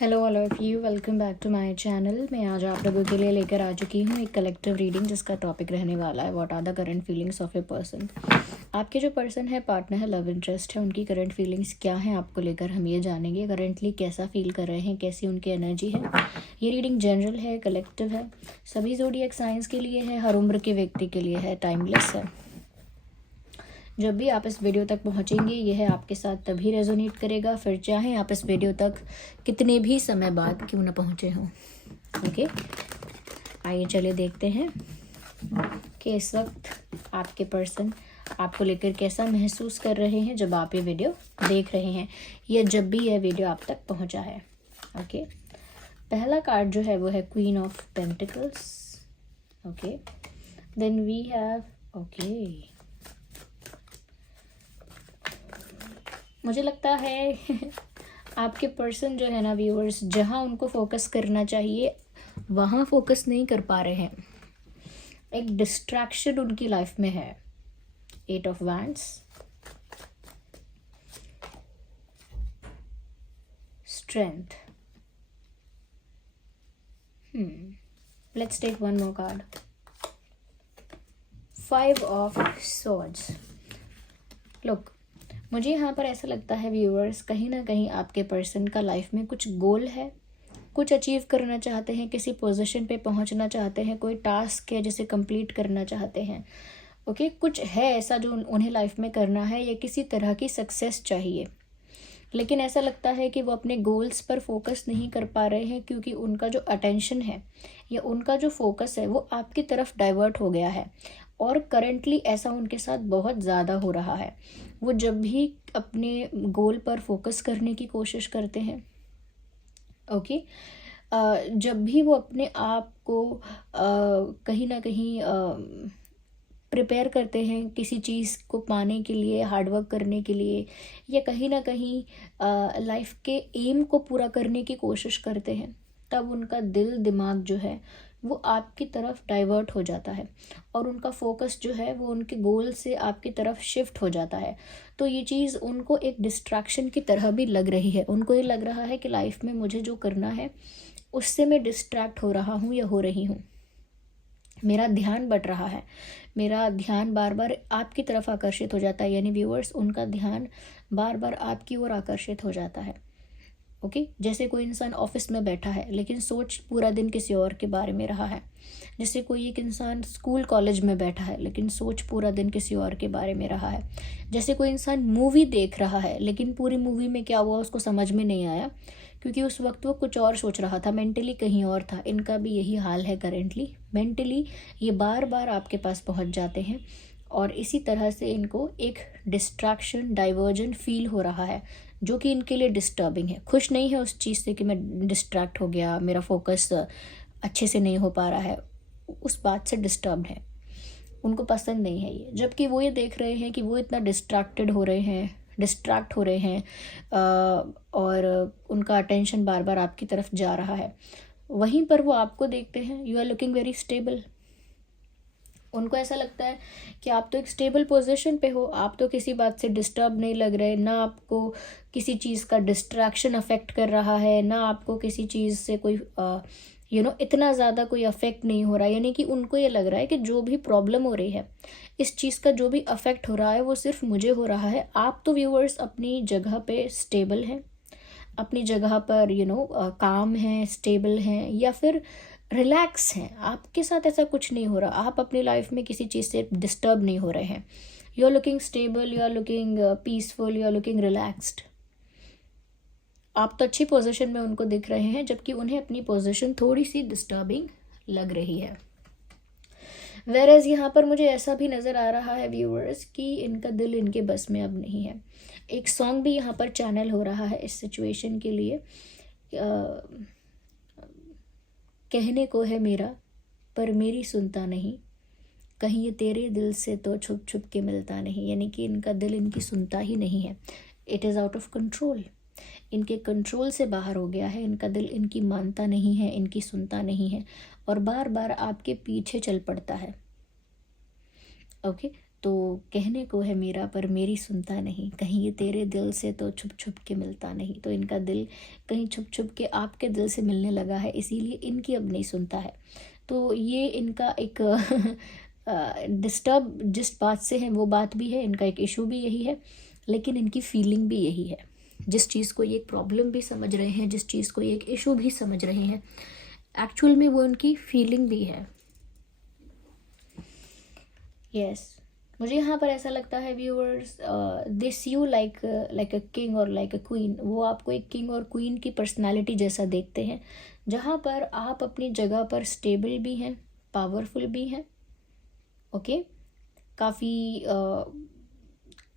Hello all of you, welcome back to my channel. मैं आज आप लोगों के लिए लेकर आ चुकी हूँ एक कलेक्टिव रीडिंग जिसका टॉपिक रहने वाला है what are the current feelings of a person. आपके जो पर्सन है, पार्टनर है, लव इंटरेस्ट है, उनकी करंट फीलिंग्स क्या हैं आपको लेकर हम ये जानेंगे। करंटली कैसा फील कर रहे हैं, कैसी उनकी एनर्जी है। ये रीडिंग जनरल है, कलेक्टिव है, सभी ज़ोडिएक साइंस के लिए है, हर उम्र के व्यक्ति के लिए है, टाइमलेस है। जब भी आप इस वीडियो तक पहुंचेंगे यह आपके साथ तभी रेजोनेट करेगा, फिर चाहे आप इस वीडियो तक कितने भी समय बाद क्यों ना पहुंचे हों। ओके, आइए चले देखते हैं कि इस वक्त आपके पर्सन आपको लेकर कैसा महसूस कर रहे हैं जब आप ये वीडियो देख रहे हैं या जब भी यह वीडियो आप तक पहुंचा है। ओके, पहला कार्ड जो है वो है queen of pentacles. Okay, then we have मुझे लगता है आपके पर्सन जो है ना व्यूअर्स, जहाँ उनको फोकस करना चाहिए वहाँ फोकस नहीं कर पा रहे हैं। एक डिस्ट्रैक्शन उनकी लाइफ में है। 8 of wands, strength. Let's take one more card, 5 of swords. Look, मुझे यहाँ पर ऐसा लगता है व्यूअर्स, कहीं ना कहीं आपके पर्सन का लाइफ में कुछ गोल है, कुछ अचीव करना चाहते हैं, किसी पोजीशन पे पहुँचना चाहते हैं, कोई टास्क है जिसे कंप्लीट करना चाहते हैं। ओके, कुछ है ऐसा जो उन्हें लाइफ में करना है या किसी तरह की सक्सेस चाहिए, लेकिन ऐसा लगता है कि वो अपने गोल्स पर फोकस नहीं कर पा रहे हैं क्योंकि उनका जो अटेंशन है या उनका जो फोकस है वो आपकी तरफ डाइवर्ट हो गया है। और करंटली ऐसा उनके साथ बहुत ज़्यादा हो रहा है। वो जब भी अपने गोल पर फोकस करने की कोशिश करते हैं, ओके, जब भी वो अपने आप को कहीं ना कहीं प्रिपेयर करते हैं किसी चीज़ को पाने के लिए, हार्डवर्क करने के लिए, या कहीं ना कहीं लाइफ के एम को पूरा करने की कोशिश करते हैं, तब उनका दिल दिमाग जो है वो आपकी तरफ डाइवर्ट हो जाता है और उनका फोकस जो है वो उनके गोल से आपकी तरफ शिफ्ट हो जाता है। तो ये चीज़ उनको एक डिस्ट्रैक्शन की तरह भी लग रही है। उनको ये लग रहा है कि लाइफ में मुझे जो करना है उससे मैं डिस्ट्रैक्ट हो रहा हूँ या हो रही हूँ, मेरा ध्यान बट रहा है, मेरा ध्यान बार बार आपकी तरफ आकर्षित हो जाता है। यानी व्यूअर्स, उनका ध्यान बार बार आपकी ओर आकर्षित हो जाता है। ओके, जैसे कोई इंसान ऑफिस में बैठा है लेकिन सोच पूरा दिन किसी और के बारे में रहा है। जैसे कोई एक इंसान स्कूल कॉलेज में बैठा है लेकिन सोच पूरा दिन किसी और के बारे में रहा है। जैसे कोई इंसान मूवी देख रहा है लेकिन पूरी मूवी में क्या हुआ उसको समझ में नहीं आया क्योंकि उस वक्त वो कुछ और सोच रहा था, मेंटली कहीं और था। इनका भी यही हाल है करेंटली। मेंटली ये बार बार आपके पास पहुंच जाते हैं और इसी तरह से इनको एक डिस्ट्रैक्शन, डाइवर्जन फील हो रहा है जो कि इनके लिए डिस्टर्बिंग है। खुश नहीं है उस चीज़ से कि मैं डिस्ट्रैक्ट हो गया, मेरा फोकस अच्छे से नहीं हो पा रहा है, उस बात से डिस्टर्ब है। उनको पसंद नहीं है ये, जबकि वो ये देख रहे हैं कि वो इतना डिस्ट्रैक्ट हो रहे हैं और उनका अटेंशन बार बार आपकी तरफ जा रहा है। वहीं पर वो आपको देखते हैं, you are looking very stable. उनको ऐसा लगता है कि आप तो एक स्टेबल पोजीशन पे हो, आप तो किसी बात से डिस्टर्ब नहीं लग रहे, ना आपको किसी चीज़ का डिस्ट्रैक्शन अफेक्ट कर रहा है, ना आपको किसी चीज़ से कोई इतना ज़्यादा कोई अफेक्ट नहीं हो रहा। यानी कि उनको ये लग रहा है कि जो भी प्रॉब्लम हो रही है, इस चीज़ का जो भी अफेक्ट हो रहा है वो सिर्फ मुझे हो रहा है। आप तो व्यूअर्स अपनी जगह पे स्टेबल हैं, अपनी जगह पर काम हैं, स्टेबल हैं या फिर रिलैक्स हैं। आपके साथ ऐसा कुछ नहीं हो रहा, आप अपनी लाइफ में किसी चीज़ से डिस्टर्ब नहीं हो रहे हैं। You are looking stable, you are looking peaceful, you are looking relaxed. आप तो अच्छी पोजीशन में उनको दिख रहे हैं जबकि उन्हें अपनी पोजीशन थोड़ी सी डिस्टर्बिंग लग रही है। वेरएज यहाँ पर मुझे ऐसा भी नज़र आ रहा है व्यूअर्स कि इनका दिल इनके बस में अब नहीं है। एक सॉन्ग भी यहाँ पर चैनल हो रहा है इस सिचुएशन के लिए। कहने को है मेरा पर मेरी सुनता नहीं, कहीं ये तेरे दिल से तो छुप छुप के मिलता नहीं। यानी कि इनका दिल इनकी सुनता ही नहीं है। It is out of control, इनके कंट्रोल से बाहर हो गया है। इनका दिल इनकी मानता नहीं है, इनकी सुनता नहीं है और बार बार आपके पीछे चल पड़ता है। ओके, तो कहने को है मेरा पर मेरी सुनता नहीं, कहीं ये तेरे दिल से तो छुप छुप के मिलता नहीं। तो इनका दिल कहीं छुप छुप के आपके दिल से मिलने लगा है, इसीलिए इनकी अब नहीं सुनता है। तो ये इनका एक डिस्टर्ब जिस बात से है वो बात भी है, इनका एक इशू भी यही है, लेकिन इनकी फीलिंग भी यही है। जिस चीज़ को ये एक प्रॉब्लम भी समझ रहे हैं, जिस चीज़ को ये एक इशू भी समझ रहे हैं, एक्चुअल में वो उनकी फीलिंग भी है। यस, मुझे यहाँ पर ऐसा लगता है viewers, this you like like a king और लाइक अ क्वीन। वो आपको एक किंग और क्वीन की पर्सनालिटी जैसा देखते हैं, जहाँ पर आप अपनी जगह पर स्टेबल भी हैं, पावरफुल भी हैं, ओके, काफ़ी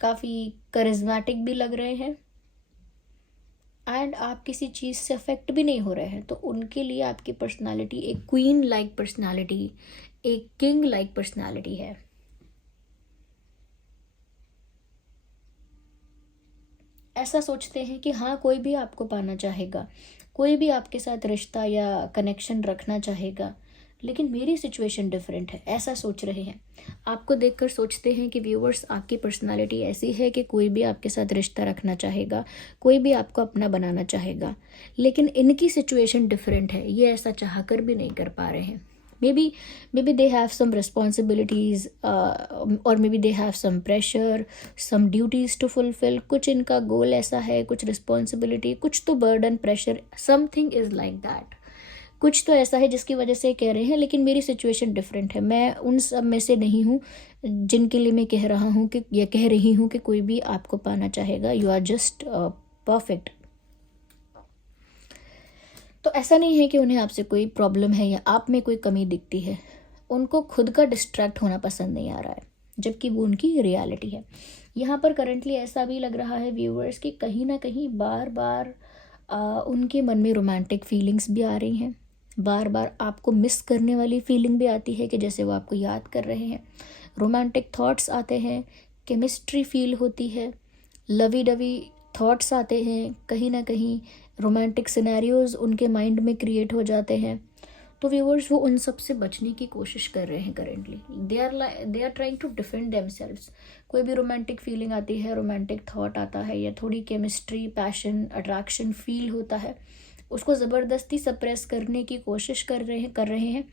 काफ़ी करिज्मेटिक भी लग रहे हैं, एंड आप किसी चीज़ से अफेक्ट भी नहीं हो रहे हैं। तो उनके लिए आपकी पर्सनालिटी एक क्वीन लाइक पर्सनालिटी, एक किंग लाइक पर्सनालिटी है। ऐसा सोचते हैं कि हाँ, कोई भी आपको पाना चाहेगा, कोई भी आपके साथ रिश्ता या कनेक्शन रखना चाहेगा, लेकिन मेरी सिचुएशन डिफरेंट है, ऐसा सोच रहे हैं। आपको देखकर सोचते हैं कि व्यूअर्स, आपकी पर्सनालिटी ऐसी है कि कोई भी आपके साथ रिश्ता रखना चाहेगा, कोई भी आपको अपना बनाना चाहेगा, लेकिन इनकी सिचुएशन डिफरेंट है, ये ऐसा चाहकर भी नहीं कर पा रहे हैं। maybe they have some responsibilities, or maybe they have some pressure, some duties to fulfill। कुछ इनका गोल ऐसा है, कुछ रिस्पॉन्सिबिलिटी, कुछ तो burden, pressure, something is like that. कुछ तो ऐसा है जिसकी वजह से कह रहे हैं, लेकिन मेरी सिचुएशन डिफरेंट है। मैं उन सब में से नहीं हूँ जिनके लिए मैं कह रहा हूँ कि या कह रही हूँ कि कोई भी आपको पाना चाहेगा। You are just perfect. तो ऐसा नहीं है कि उन्हें आपसे कोई प्रॉब्लम है या आप में कोई कमी दिखती है, उनको खुद का डिस्ट्रैक्ट होना पसंद नहीं आ रहा है, जबकि वो उनकी रियलिटी है। यहाँ पर करंटली ऐसा भी लग रहा है व्यूअर्स कि कहीं ना कहीं बार बार उनके मन में रोमांटिक फीलिंग्स भी आ रही हैं, बार बार आपको मिस करने वाली फीलिंग भी आती है कि जैसे वो आपको याद कर रहे हैं, रोमांटिक थॉट्स आते हैं, केमिस्ट्री फील होती है, लवी डवी थॉट्स आते हैं, कहीं ना कहीं रोमांटिक सिनेरियोज उनके माइंड में क्रिएट हो जाते हैं। तो व्यूअर्स, वो उन सब से बचने की कोशिश कर रहे हैं currently. They are trying to defend themselves. कोई भी रोमांटिक फीलिंग आती है, रोमांटिक थॉट आता है, या थोड़ी केमिस्ट्री, पैशन, अट्रैक्शन फील होता है, उसको ज़बरदस्ती सप्रेस करने की कोशिश कर रहे हैं,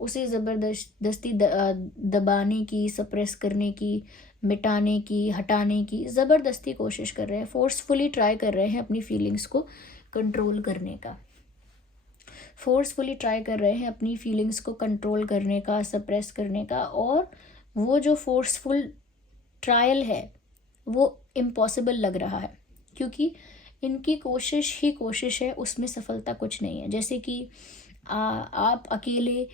उसे ज़बरदस्ती दबाने की, सप्रेस करने की, मिटाने की, हटाने की ज़बरदस्ती कोशिश कर रहे हैं, फोर्सफुली ट्राई कर रहे हैं अपनी फीलिंग्स को कंट्रोल करने का, फोर्सफुली ट्राई कर रहे हैं अपनी फीलिंग्स को कंट्रोल करने का, सप्रेस करने का। और वो जो फोर्सफुल ट्रायल है वो इम्पॉसिबल लग रहा है, क्योंकि इनकी कोशिश ही कोशिश है, उसमें सफलता कुछ नहीं है। जैसे कि आप अकेले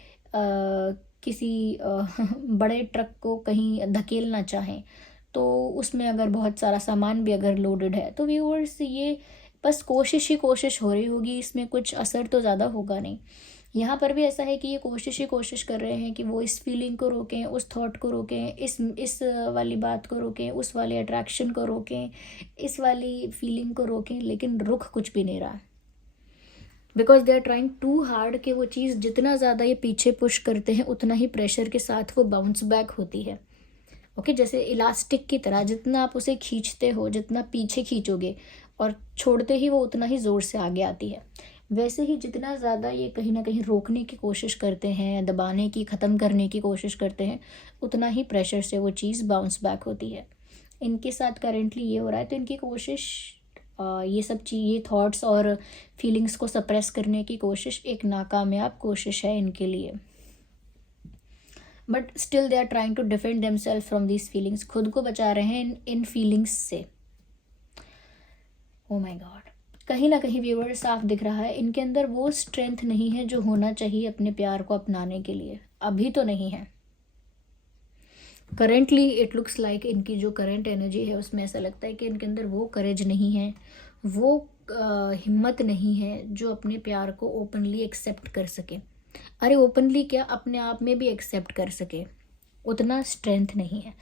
किसी बड़े ट्रक को कहीं धकेलना चाहें, तो उसमें अगर बहुत सारा सामान भी अगर लोडेड है, तो व्यूअर्स, ये बस कोशिश ही कोशिश हो रही होगी, इसमें कुछ असर तो ज़्यादा होगा नहीं। यहाँ पर भी ऐसा है कि ये कोशिश ही कोशिश कर रहे हैं कि वो इस फीलिंग को रोकें, उस थॉट को रोकें, इस वाली बात को रोकें, उस वाले अट्रैक्शन को रोकें, इस वाली फीलिंग को रोकें, लेकिन रुक कुछ भी नहीं रहा। Because they are trying too hard कि वो चीज़ जितना ज़्यादा ये पीछे पुश करते हैं, उतना ही प्रेशर के साथ वो बाउंस बैक होती है। ओके, जैसे इलास्टिक की तरह, जितना आप उसे खींचते हो, जितना पीछे खींचोगे और छोड़ते ही वो उतना ही ज़ोर से आगे आती है। वैसे ही जितना ज़्यादा ये कहीं ना कहीं रोकने की कोशिश करते हैं, दबाने की, ख़त्म करने की कोशिश करते हैं, उतना ही प्रेशर से वो चीज़ बाउंस बैक होती है। इनके साथ करेंटली ये हो रहा है। तो इनकी कोशिश, ये सब चीज़, ये थॉट्स और फीलिंग्स को सप्रेस करने की कोशिश एक नाकामयाब कोशिश है इनके लिए। But still they are trying to defend themself from these feelings. खुद को बचा रहे हैं इन फीलिंग्स से। ओ माय गॉड, कहीं ना कहीं व्यूअर साफ दिख रहा है इनके अंदर वो स्ट्रेंथ नहीं है जो होना चाहिए अपने प्यार को अपनाने के लिए। अभी तो नहीं है। करेंटली इट लुक्स लाइक इनकी जो करंट एनर्जी है उसमें ऐसा लगता है कि इनके अंदर वो करेज नहीं है, वो हिम्मत नहीं है जो अपने प्यार को ओपनली एक्सेप्ट कर सके। अरे ओपनली क्या, अपने आप में भी एक्सेप्ट कर सके, उतना स्ट्रेंथ नहीं है।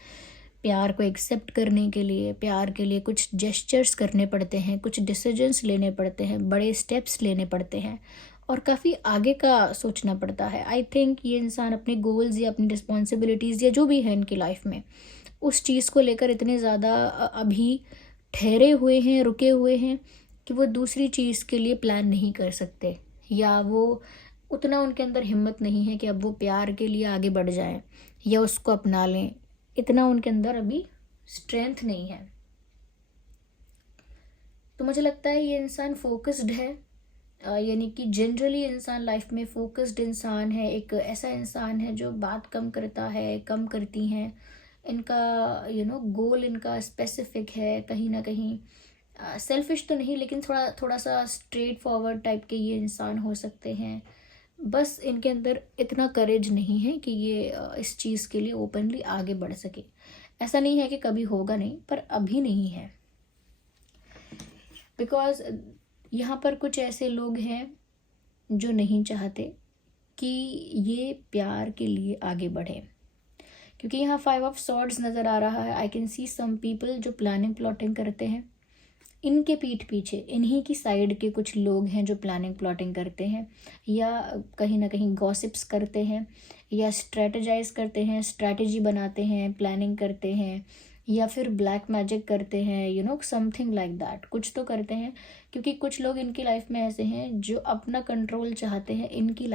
प्यार को एक्सेप्ट करने के लिए, प्यार के लिए कुछ जेस्चर्स करने पड़ते हैं, कुछ डिसीजंस लेने पड़ते हैं, बड़े स्टेप्स लेने पड़ते हैं, और काफ़ी आगे का सोचना पड़ता है। आई थिंक ये इंसान अपने गोल्स या अपनी रिस्पॉन्सिबिलिटीज़ या जो भी है इनकी लाइफ में, उस चीज़ को लेकर इतने ज़्यादा अभी ठहरे हुए हैं, रुके हुए हैं कि वो दूसरी चीज़ के लिए प्लान नहीं कर सकते, या वो उतना उनके अंदर हिम्मत नहीं है कि अब वो प्यार के लिए आगे बढ़ जाएं या उसको अपना लें। इतना उनके अंदर अभी स्ट्रेंथ नहीं है। तो मुझे लगता है ये इंसान फोकस्ड है, यानी कि जनरली इंसान लाइफ में फोकस्ड इंसान है, एक ऐसा इंसान है जो बात कम करता है, कम करती हैं। इनका गोल इनका स्पेसिफिक है, कहीं ना कहीं सेल्फिश तो नहीं, लेकिन थोड़ा थोड़ा सा स्ट्रेट फॉरवर्ड टाइप के ये इंसान हो सकते हैं। बस इनके अंदर इतना करेज नहीं है कि ये इस चीज़ के लिए ओपनली आगे बढ़ सके। ऐसा नहीं है कि कभी होगा नहीं, पर अभी नहीं है। बिकॉज यहाँ पर कुछ ऐसे लोग हैं जो नहीं चाहते कि ये प्यार के लिए आगे बढ़े, क्योंकि यहाँ 5 ऑफ सॉर्ड्स नज़र आ रहा है। I can see some people जो प्लानिंग प्लॉटिंग करते हैं, इनके पीठ पीछे इन्हीं की साइड के कुछ लोग हैं जो प्लानिंग प्लॉटिंग करते हैं, या कहीं ना कहीं गॉसिप्स करते हैं, या स्ट्रेटजाइज करते हैं, स्ट्रैटेजी बनाते हैं, प्लानिंग करते हैं, या फिर ब्लैक मैजिक करते हैं, समथिंग लाइक दैट। कुछ तो करते हैं, क्योंकि कुछ लोग इनकी लाइफ में ऐसे हैं जो अपना कंट्रोल चाहते हैं इनकी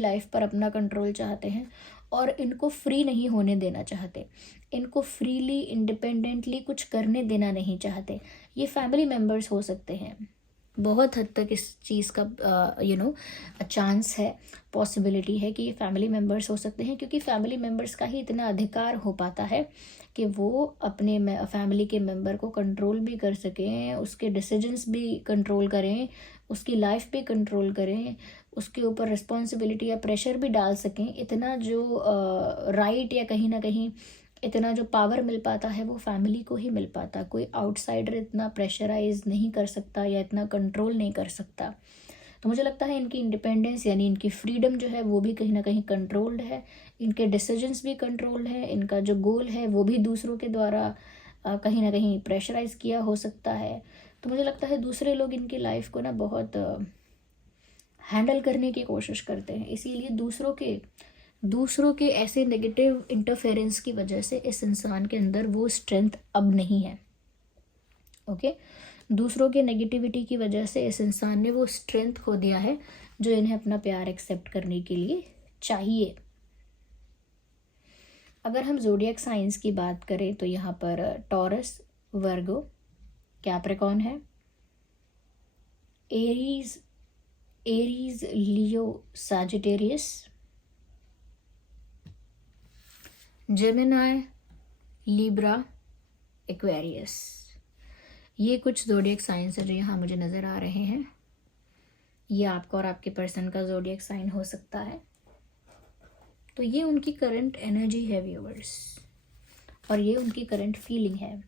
लाइफ पर अपना कंट्रोल चाहते हैं, और इनको फ्री नहीं होने देना चाहते, इनको फ्रीली इंडिपेंडेंटली कुछ करने देना नहीं चाहते। ये फैमिली मेम्बर्स हो सकते हैं। बहुत हद तक इस चीज़ का चांस है, पॉसिबिलिटी है कि ये फैमिली मेम्बर्स हो सकते हैं, क्योंकि फैमिली मेम्बर्स का ही इतना अधिकार हो पाता है कि वो अपने फैमिली के मेम्बर को कंट्रोल भी कर सकें, उसके डिसीजंस भी कंट्रोल करें, उसकी लाइफ पे कंट्रोल करें, उसके ऊपर रिस्पॉन्सिबिलिटी या प्रेशर भी डाल सकें। इतना जो राइट या कहीं ना कहीं इतना जो पावर मिल पाता है वो फैमिली को ही मिल पाता। कोई आउटसाइडर इतना प्रेशराइज नहीं कर सकता या इतना कंट्रोल नहीं कर सकता। तो मुझे लगता है इनकी इंडिपेंडेंस यानी इनकी फ्रीडम जो है वो भी कहीं ना कहीं कंट्रोल्ड है, इनके डिसीजंस भी कंट्रोल्ड है, इनका जो गोल है वो भी दूसरों के द्वारा कहीं ना कहीं प्रेशराइज किया हो सकता है। तो मुझे लगता है दूसरे लोग इनकी लाइफ को ना बहुत हैंडल करने की कोशिश करते हैं, इसीलिए दूसरों के ऐसे नेगेटिव इंटरफेरेंस की वजह से इस इंसान के अंदर वो स्ट्रेंथ अब नहीं है। ओके, दूसरों के नेगेटिविटी की वजह से इस इंसान ने वो स्ट्रेंथ खो दिया है जो इन्हें अपना प्यार एक्सेप्ट करने के लिए चाहिए। अगर हम ज़ोडिएक साइंस की बात करें तो यहाँ पर टॉरस, वर्गो, कैप्रिकॉर्न है, एरीज, लियो, सैजिटेरियस, जेमिनाई, लिब्रा, एक्वेरियस। ये कुछ ज़ोडिएक साइंस है जो यहाँ मुझे नज़र आ रहे हैं। ये आपका और आपके पर्सन का ज़ोडिएक साइन हो सकता है। तो ये उनकी करंट एनर्जी है व्यूअर्स, और ये उनकी करंट फीलिंग है।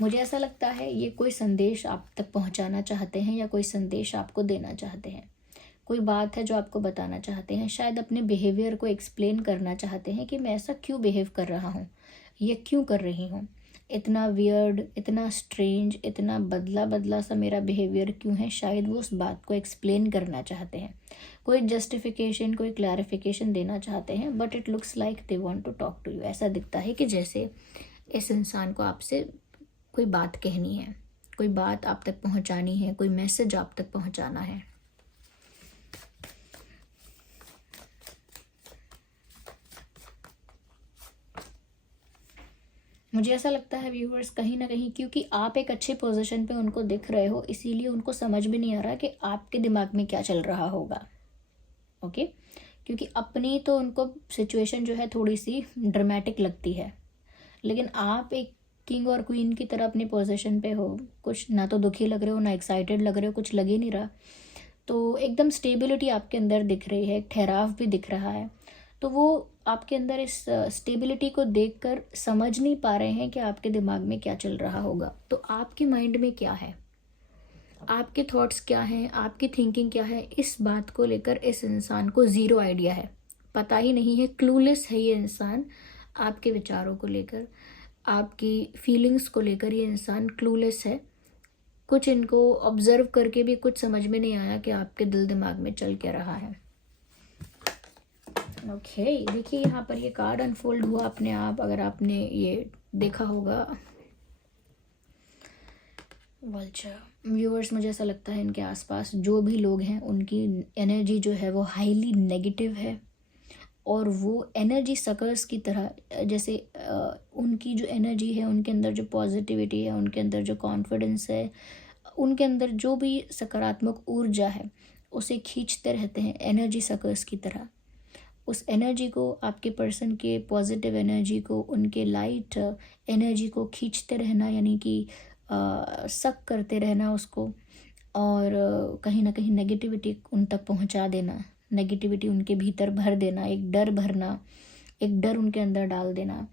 मुझे ऐसा लगता है ये कोई संदेश आप तक पहुँचाना चाहते हैं, या कोई संदेश आपको देना चाहते हैं, कोई बात है जो आपको बताना चाहते हैं, शायद अपने बिहेवियर को एक्सप्लेन करना चाहते हैं कि मैं ऐसा क्यों बिहेव कर रहा हूँ या क्यों कर रही हूँ, इतना वियर्ड, इतना स्ट्रेंज, इतना बदला बदला सा मेरा बिहेवियर क्यों है। शायद वो उस बात को एक्सप्लेन करना चाहते हैं, कोई जस्टिफिकेशन, कोई क्लैरिफिकेशन देना चाहते हैं, but it looks like they want to talk to you. ऐसा दिखता है कि जैसे इस इंसान को आपसे कोई बात कहनी है, कोई बात आप तक पहुँचानी है, कोई मैसेज आप तक पहुँचाना है। मुझे ऐसा लगता है व्यूअर्स, कहीं ना कहीं क्योंकि आप एक अच्छे पोजीशन पे उनको दिख रहे हो, इसीलिए उनको समझ भी नहीं आ रहा कि आपके दिमाग में क्या चल रहा होगा। ओके, क्योंकि अपनी तो उनको सिचुएशन जो है थोड़ी सी ड्रामेटिक लगती है, लेकिन आप एक किंग और क्वीन की तरह अपनी पोजीशन पे हो, कुछ ना तो दुखी लग रहे हो ना एक्साइटेड लग रहे हो, कुछ लग ही नहीं रहा, तो एकदम स्टेबिलिटी आपके अंदर दिख रही है, ठहराव भी दिख रहा है। तो वो आपके अंदर इस स्टेबिलिटी को देखकर समझ नहीं पा रहे हैं कि आपके दिमाग में क्या चल रहा होगा। तो आपके माइंड में क्या है, आपके थॉट्स क्या हैं, आपकी थिंकिंग क्या है, इस बात को लेकर इस इंसान को ज़ीरो आइडिया है, पता ही नहीं है, क्लूलेस है ये इंसान आपके विचारों को लेकर, आपकी फीलिंग्स को लेकर ये इंसान क्लूलेस है। कुछ इनको ऑब्जर्व करके भी कुछ समझ में नहीं आया कि आपके दिल दिमाग में चल क्या रहा है। ओके, देखिए यहाँ पर ये कार्ड अनफोल्ड हुआ अपने आप, अगर आपने ये देखा होगा। वल्चर व्यूअर्स, मुझे ऐसा लगता है इनके आसपास जो भी लोग हैं उनकी एनर्जी जो है वो हाईली नेगेटिव है, और वो एनर्जी सकर्स की तरह, जैसे उनकी जो एनर्जी है, उनके अंदर जो पॉजिटिविटी है, उनके अंदर जो कॉन्फिडेंस है, उनके अंदर जो भी सकारात्मक ऊर्जा है उसे खींचते रहते हैं एनर्जी सकर्स की तरह। उस एनर्जी को, आपके पर्सन के पॉजिटिव एनर्जी को, उनके लाइट एनर्जी को खींचते रहना, यानी कि सक करते रहना उसको, और कहीं ना कहीं नेगेटिविटी उन तक पहुंचा देना, नेगेटिविटी उनके भीतर भर देना, एक डर भरना, एक डर उनके अंदर डाल देना,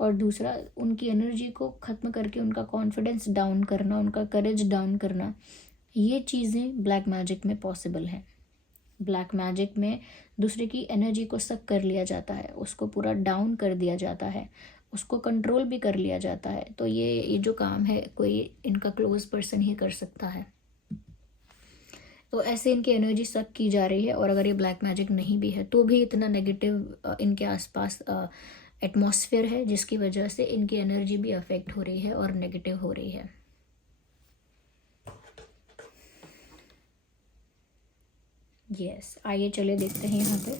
और दूसरा उनकी एनर्जी को ख़त्म करके उनका कॉन्फिडेंस डाउन करना, उनका करेज डाउन करना। ये चीज़ें ब्लैक मैजिक में पॉसिबल हैं। ब्लैक मैजिक में दूसरे की एनर्जी को सक कर लिया जाता है, उसको पूरा डाउन कर दिया जाता है, उसको कंट्रोल भी कर लिया जाता है। तो ये जो काम है कोई इनका क्लोज पर्सन ही कर सकता है। तो ऐसे इनकी एनर्जी सक की जा रही है, और अगर ये ब्लैक मैजिक नहीं भी है तो भी इतना नेगेटिव इनके आसपास एटमॉस्फेयर है, जिसकी वजह से इनकी एनर्जी भी अफेक्ट हो रही है और नेगेटिव हो रही है। यस, आइए चले देखते हैं यहाँ पे।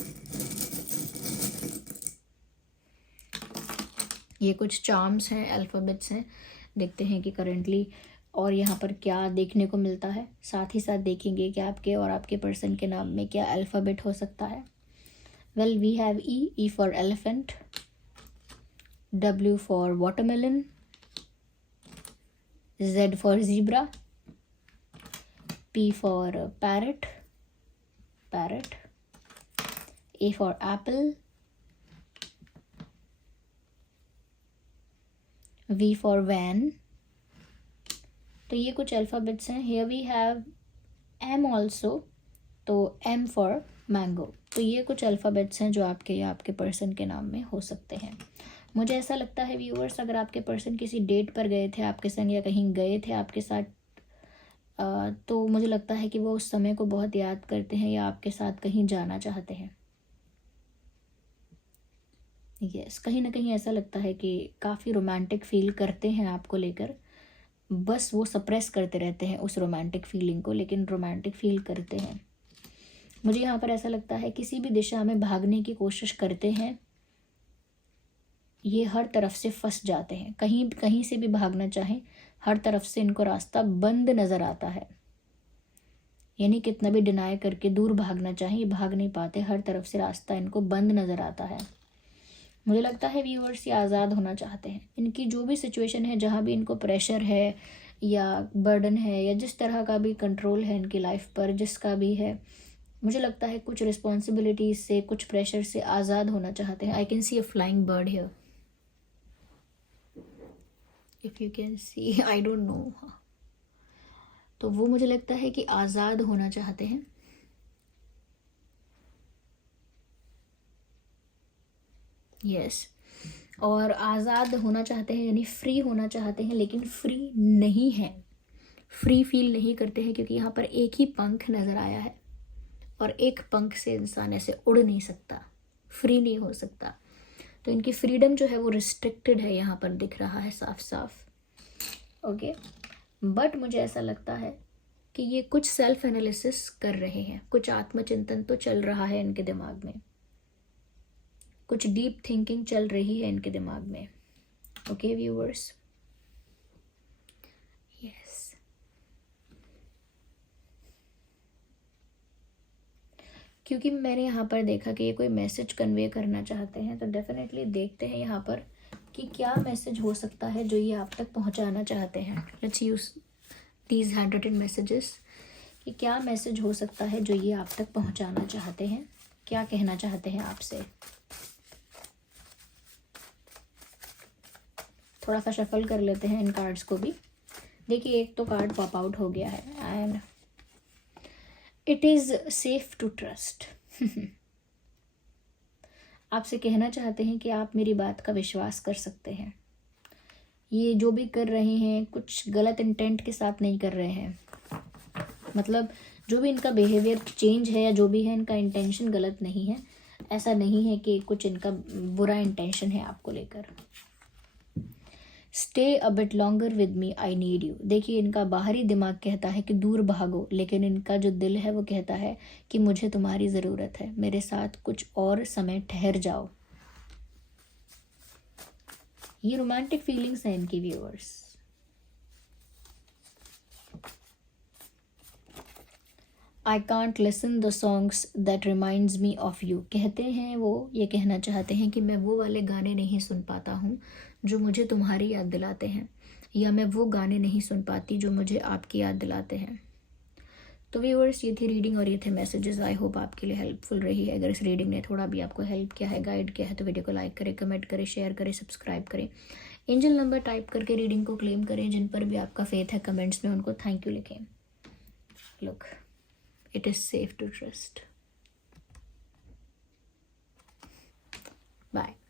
ये कुछ चार्म्स हैं, अल्फ़ाबेट्स हैं, देखते हैं कि करेंटली और यहाँ पर क्या देखने को मिलता है। साथ ही साथ देखेंगे कि आपके और आपके पर्सन के नाम में क्या अल्फ़ाबेट हो सकता है। Well, we have E for elephant, W for watermelon, Z for zebra, P for parrot, A for apple, V for van। तो ये कुछ अल्फ़ाबेट्स हैं। Here we have M also, तो M for mango। तो ये कुछ अल्फ़ाबेट्स हैं जो आपके या आपके पर्सन के नाम में हो सकते हैं। मुझे ऐसा लगता है व्यूअर्स, अगर आपके पर्सन किसी डेट पर गए थे आपके संग, या कहीं गए थे आपके साथ, तो मुझे लगता है कि वो उस समय को बहुत याद करते हैं, या आपके साथ कहीं जाना चाहते हैं। यस, कहीं ना कहीं ऐसा लगता है कि काफ़ी रोमांटिक फील करते हैं आपको लेकर, बस वो सप्रेस करते रहते हैं उस रोमांटिक फीलिंग को, लेकिन रोमांटिक फील करते हैं। मुझे यहाँ पर ऐसा लगता है किसी भी दिशा में भागने की कोशिश करते हैं, ये हर तरफ से फंस जाते हैं। कहीं कहीं से भी भागना चाहें, हर तरफ से इनको रास्ता बंद नज़र आता है। यानी कितना भी डिनाई करके दूर भागना चाहें, ये भाग नहीं पाते, हर तरफ से रास्ता इनको बंद नज़र आता है। मुझे लगता है व्यूअर्स ये आज़ाद होना चाहते हैं। इनकी जो भी सिचुएशन है, जहाँ भी इनको प्रेशर है या बर्डन है, या जिस तरह का भी कंट्रोल है इनकी लाइफ पर, जिसका भी है, मुझे लगता है कुछ रिस्पॉन्सिबिलिटीज से, कुछ प्रेशर से आज़ाद होना चाहते हैं। आई can C a flying bird here, if you can see, I don't know. तो वो मुझे लगता है कि आज़ाद होना चाहते हैं। यस, और आज़ाद होना चाहते हैं यानी फ्री होना चाहते हैं, लेकिन फ्री नहीं है, फ्री फील नहीं करते हैं, क्योंकि यहाँ पर एक ही पंख नज़र आया है, और एक पंख से इंसान ऐसे उड़ नहीं सकता, फ्री नहीं हो सकता। तो इनकी फ्रीडम जो है वो रिस्ट्रिक्टेड है, यहाँ पर दिख रहा है साफ साफ। ओके, बट मुझे ऐसा लगता है कि ये कुछ सेल्फ एनालिसिस कर रहे हैं, कुछ आत्मचिंतन तो चल रहा है इनके दिमाग में, कुछ डीप थिंकिंग चल रही है इनके दिमाग में। ओके व्यूअर्स, यस, क्योंकि मैंने यहाँ पर देखा कि ये कोई मैसेज कन्वे करना चाहते हैं, तो डेफिनेटली देखते हैं यहाँ पर कि क्या मैसेज हो सकता है जो ये आप तक पहुँचाना चाहते हैं। Let's use these hand written messages, कि क्या मैसेज हो सकता है जो ये आप तक पहुँचाना चाहते हैं, क्या कहना चाहते हैं आपसे। थोड़ा सा शफल कर लेते हैं इन कार्ड्स को भी। देखिए, एक तो कार्ड पॉप आउट हो गया है, and it is safe to trust. आपसे कहना चाहते हैं कि आप मेरी बात का विश्वास कर सकते हैं। ये जो भी कर रहे हैं कुछ गलत इंटेंट के साथ नहीं कर रहे हैं, मतलब जो भी इनका बिहेवियर चेंज है या जो भी है, इनका इंटेंशन गलत नहीं है। ऐसा नहीं है कि कुछ इनका बुरा इंटेंशन है आपको लेकर। Stay a bit longer with me, I need you. देखिए, इनका बाहरी दिमाग कहता है कि दूर भागो, लेकिन इनका जो दिल है वो कहता है कि मुझे तुम्हारी ज़रूरत है, मेरे साथ कुछ और समय ठहर जाओ। ये रोमांटिक फीलिंग्स हैं इनकी viewers. I can't listen the songs that reminds me of you. कहते हैं वो, ये कहना चाहते हैं कि मैं वो वाले गाने नहीं सुन पाता हूँ जो मुझे तुम्हारी याद दिलाते हैं, या मैं वो गाने नहीं सुन पाती जो मुझे आपकी याद दिलाते हैं। तो व्यूअर्स, ये थी रीडिंग और ये थे मैसेजेस। आई होप आपके लिए हेल्पफुल रही है। अगर इस रीडिंग ने थोड़ा भी आपको हेल्प किया है, गाइड किया है, तो वीडियो को लाइक करें, कमेंट करें, शेयर करें, सब्सक्राइब करें। एंजल नंबर टाइप करके रीडिंग को क्लेम करें। जिन पर भी आपका फेथ है कमेंट्स में उनको थैंक यू लिखें। Look, it is safe to trust. Bye.